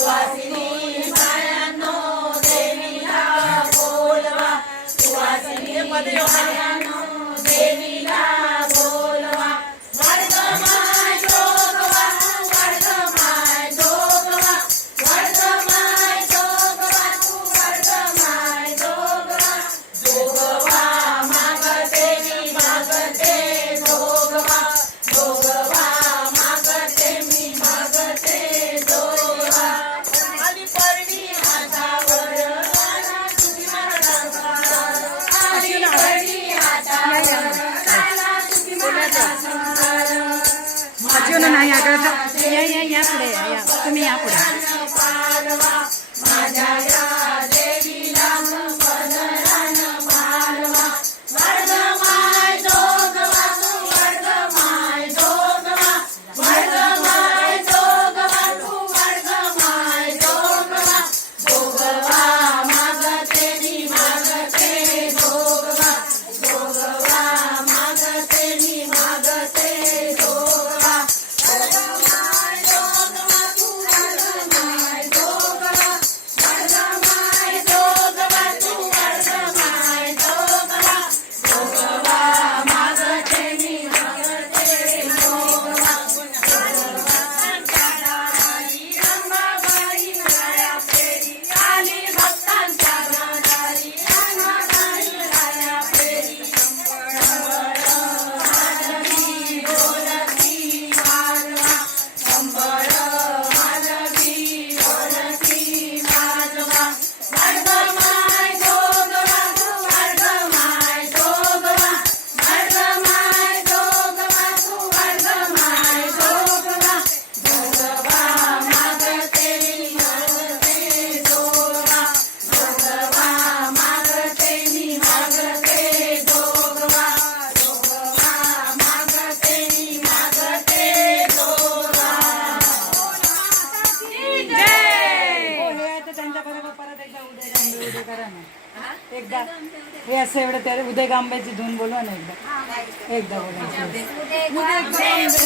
सुवासिनी बायांनो देवीला बोलवा सुवासिनी बायांनो देवीला बोलवा वर्धमाय जोगवा वर्धमाय जोगवा वर्धमाय जोगवा तू वर्धमाय जोगवा जोगवा मागते मी मागते जोगवा जोगवा मागते मी मागते जोगवा आली पडली हातावर काना तुझी मरणाचा आली पडली हातावर काना तुझी मरणाचा नाही आकडे या पुढे या तुम्ही या पुढे माझ्या या देवीला पदरान मानवा वर्धमाय जोगवा तू वर्धमाय जोगवा वर्धमाय जोगवा तू वर्धमाय जोगवा जोगवा मागते मी मागते जोगवा जोगवा मागते मी मागते जोगवा वर्धमाय जोगवा तू वर्धमाय जोगवा वर्धमाय जोगवा तू वर्धमाय जोगवा जोगवा मागते मी मागते जोगवा भक्तांची रंगाबाई राया फेरी आली भक्तांच्या दारी रंगाबाई राया फेरी माधवी बोलती माधवा शंभर माधवी बोलती माधवा वर्धमाय जोगवा तू वर्धमाय जोगवा वर्धमाय जोगवा तू वर्धमाय जोगवा जोगवा मागते मी मागते जोगवा जोगवा मागते मी मागते जोगवा जोगवा मागते मी मागते जोगवा त्यांच्या बरोबर परत एकदा उदय करा ना एकदा हे असं एवढं त्या उदय गांब्याची धून बोलवा ना एकदा एकदा बोलायचं